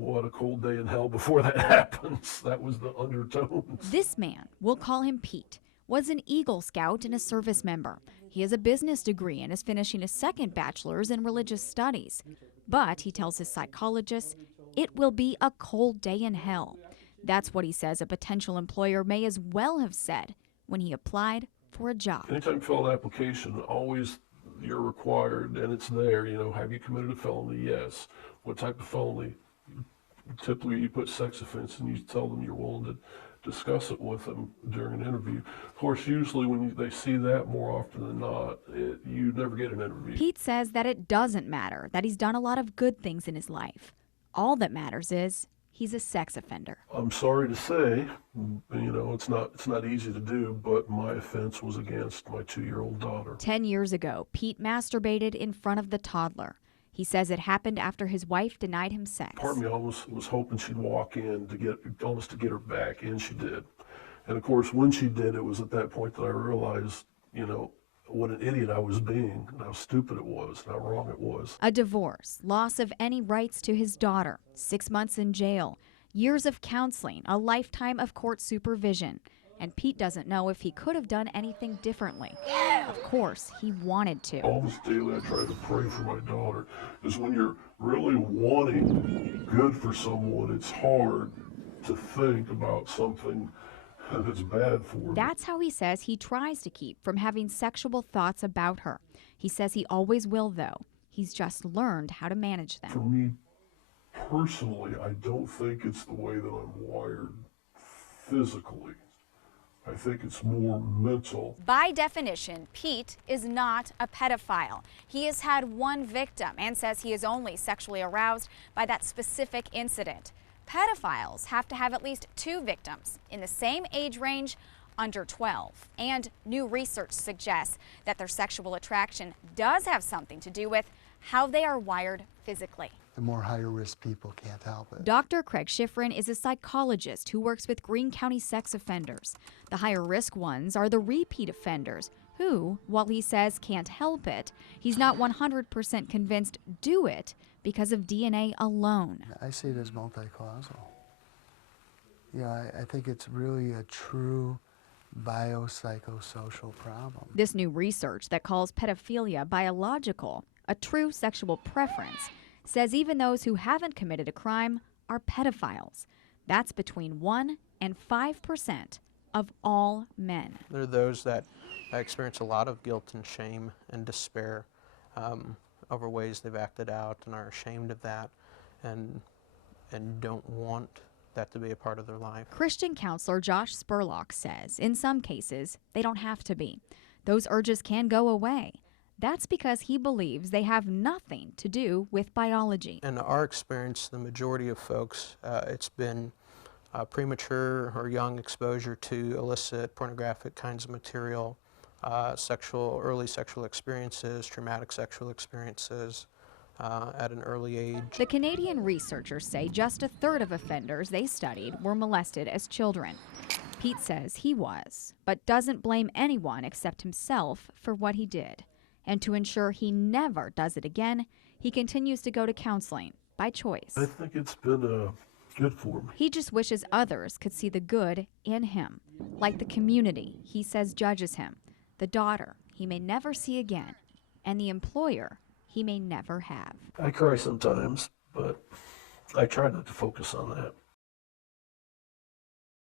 what, a cold day in hell before that happens. That was the undertones. This man, we'll call him Pete, was an Eagle Scout and a service member. He has a business degree and is finishing a second bachelor's in religious studies. But he tells his psychologist it will be a cold day in hell. That's what he says a potential employer may as well have said when he applied for a job. Anytime you fill an application, always you're required, and it's there, have you committed a felony? Yes. What type of felony? Typically you put sex offense and you tell them you're willing to discuss it with them during an interview. Of course, usually when they see that more often than not, you never get an interview. Pete says that it doesn't matter, that he's done a lot of good things in his life. All that matters is he's a sex offender. I'm sorry to say, it's not easy to do, but my offense was against my 2-year-old daughter. 10 years ago, Pete masturbated in front of the toddler. He says it happened after his wife denied him sex. Part of me almost was hoping she'd walk in to get her back, and she did. And of course, when she did, it was at that point that I realized, what an idiot I was being, and how stupid it was, and how wrong it was. A divorce, loss of any rights to his daughter, 6 months in jail, years of counseling, a lifetime of court supervision. And Pete doesn't know if he could have done anything differently. Of course, he wanted to. Almost daily I try to pray for my daughter, because when you're really wanting good for someone, it's hard to think about something that's bad for them. That's how he says he tries to keep from having sexual thoughts about her. He says he always will, though. He's just learned how to manage them. For me personally, I don't think it's the way that I'm wired physically. I think it's more mental. By definition, Pete is not a pedophile. He has had one victim and says he is only sexually aroused by that specific incident. Pedophiles have to have at least 2 victims in the same age range, under 12. And new research suggests that their sexual attraction does have something to do with how they are wired physically. The more higher risk people can't help it. Dr. Craig Schifrin is a psychologist who works with Greene County sex offenders. The higher risk ones are the repeat offenders who, while he says can't help it, he's not 100% convinced do it because of DNA alone. I see it as multi-causal. I think it's really a true biopsychosocial problem. This new research that calls pedophilia biological, a true sexual preference, says even those who haven't committed a crime are pedophiles. That's between 1% and 5% of all men. There are those that experience a lot of guilt and shame and despair over ways they've acted out and are ashamed of that and don't want that to be a part of their life. Christian counselor Josh Spurlock says in some cases they don't have to be. Those urges can go away. That's because he believes they have nothing to do with biology. In our experience, the majority of folks, it's been premature or young exposure to illicit pornographic kinds of material, early sexual experiences, traumatic sexual experiences at an early age. The Canadian researchers say just 1/3 of offenders they studied were molested as children. Pete says he was, but doesn't blame anyone except himself for what he did. And to ensure he never does it again, he continues to go to counseling by choice. I think it's been good for me. He just wishes others could see the good in him, like the community he says judges him, the daughter he may never see again, and the employer he may never have. I cry sometimes, but I try not to focus on that.